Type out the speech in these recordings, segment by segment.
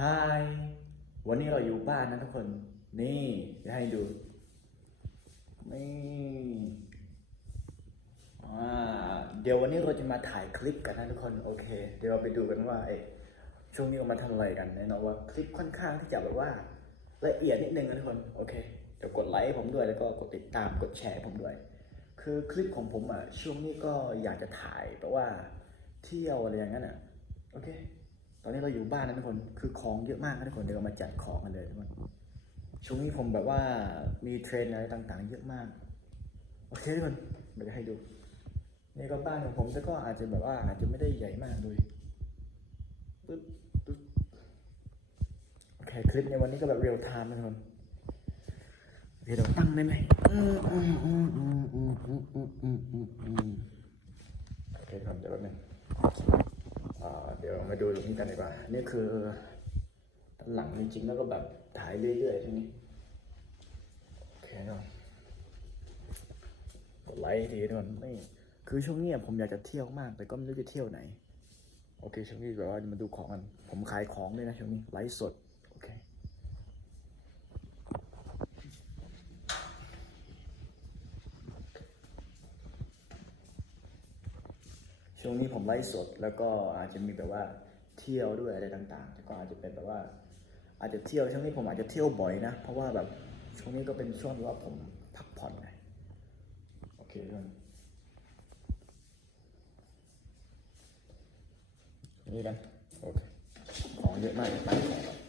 ฮายวันนี้เราอยู่บ้านนะทุกคน นี่จะให้ดู นี่อ่าเดี๋ยววันนี้เราจะมาถ่ายคลิปกันนะทุกคน โอเค เดี๋ยวเราไปดูกันว่าเอ๊ช่วงนี้เรามาทำอะไรกันแน่นอนว่าคลิปค่อนข้างที่จะแบบว่า ละเอียดนิดนึงนะทุกคน โอเค เดี๋ยวกดไลค์ให้ผมด้วยแล้วก็กดติดตามกดแชร์ผมด้วย คือคลิปของผมอะช่วงนี้ก็อยากจะถ่ายแบบว่าเที่ยวอะไรอย่างนั้นอะ โอเค ตอนนี้เราอยู่บ้านนะทุกคนคือของเยอะมากนะทุกคนเดี๋ยวมาจัดของกันเลยทุกคนช่วงนี้ผมแบบว่ามีเทรนอะไรต่างๆ เยอะมากโอเคทุกคนเดี๋ยวให้ดูนี่ก็บ้านของผมแต่ก็อาจจะแบบว่าอาจจะไม่ได้ใหญ่มากเลยปึ๊บปึ๊บโอเคคลิปในวันนี้ก็แบบเรียลไทม์นะทุกคนเดี๋ยวตั้งได้ไหมโอเคครับเดี๋ยวแป๊บนึง ดี๋ยวมาดูตรงนี้กันดีกว่า นี่คือด้านหลังจริงๆแล้วก็แบบถ่ายเรื่อยๆตรงนี้โอเคเนาะกดไลค์ทีทุกคนนี่คือช่วงนี้ผมอยากจะเที่ยวมาก แต่ก็ไม่รู้จะเที่ยวไหน โอเคช่วงนี้แบบว่ามาดูของกัน ผมขายของด้วยนะช่วงนี้ไลฟ์สด โอเค ช่วงนี้ผมไลฟ์สดแล้วก็อาจจะมีแบบว่าเที่ยวด้วยอะไรต่างๆแต่ก็อาจจะเป็นแบบว่า อาจจะเที่ยวช่วงนี้ผมอาจจะเที่ยวบ่อยนะ เพราะว่าแบบช่วงนี้ก็เป็นช่วงที่ว่าผมพักผ่อนไงโอเคทุกคนนี่กันโอเคของเยอะมากเลยไปของก่อน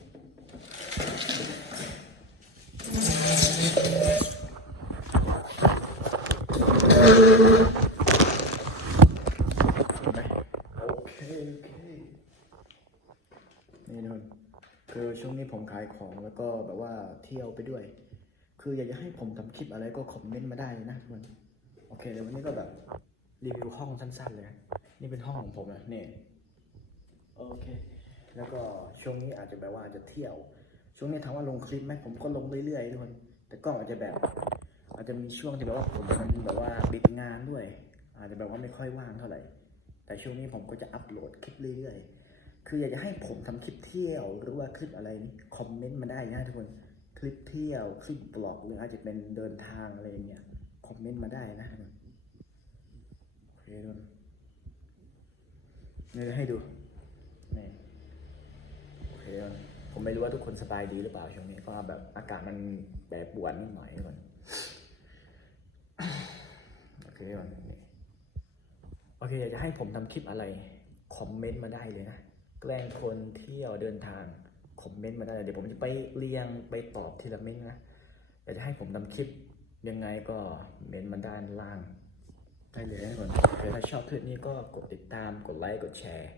เห็นไหมโอเค โอเค นี่ทุกคนคือช่วงนี้ผมขายของแล้วก็แบบว่าเที่ยวไปด้วย คืออยากจะให้ผมทำคลิปอะไรก็คอมเมนต์มาได้เลยนะทุกคนโอเคเดี๋ยววันนี้ก็แบบรีวิวห้องสั้นๆเลย นี่เป็นห้องของผมนะนี่โอเค แล้วก็ช่วงนี้อาจจะแบบว่าจะเที่ยว ช่วงนี้ถามว่าลงคลิปไหมผมก็ลงเรื่อยๆทุกคนแต่ก็อาจจะแบบ อาจจะมีช่วงที่แบบว่าผมมันแบบว่าติดงานด้วย อาจจะแบบว่าไม่ค่อยว่างเท่าไหร่ แต่ช่วงนี้ผมก็จะอัปโหลดคลิปเรื่อยๆ คืออยากจะให้ผมทำคลิปเที่ยวหรือว่าคลิปอะไรนี่คอมเมนต์มาได้นะทุกคนคลิปเที่ยวคลิปบล็อกหรืออาจจะเป็นเดินทางอะไรอย่างเงี้ยคอมเมนต์มาได้นะโอเคทุกคนนี่ให้ดูนี่โอเคทุกคนผมไม่รู้ว่าทุกคนสบายดีหรือเปล่าช่วงนี้เพราะว่าแบบอากาศมันแปรปรวนนิดหน่อยทุกคนโอเคทุกคนโอเคอยากจะให้ผมทำคลิปอะไร คอมเมนต์มาได้เลยนะ แกล้งคนเที่ยวเดินทางคอมเมนต์มาได้เดี๋ยวผมจะไปเรียงไปตอบทีละเม้นนะอยากจะให้ผมทำคลิปยังไงก็เมนมาด้านล่างได้เลยนะทุกคนโอเคถ้าชอบคลิปนี้ก็กดติดตามกดไลค์กดแชร์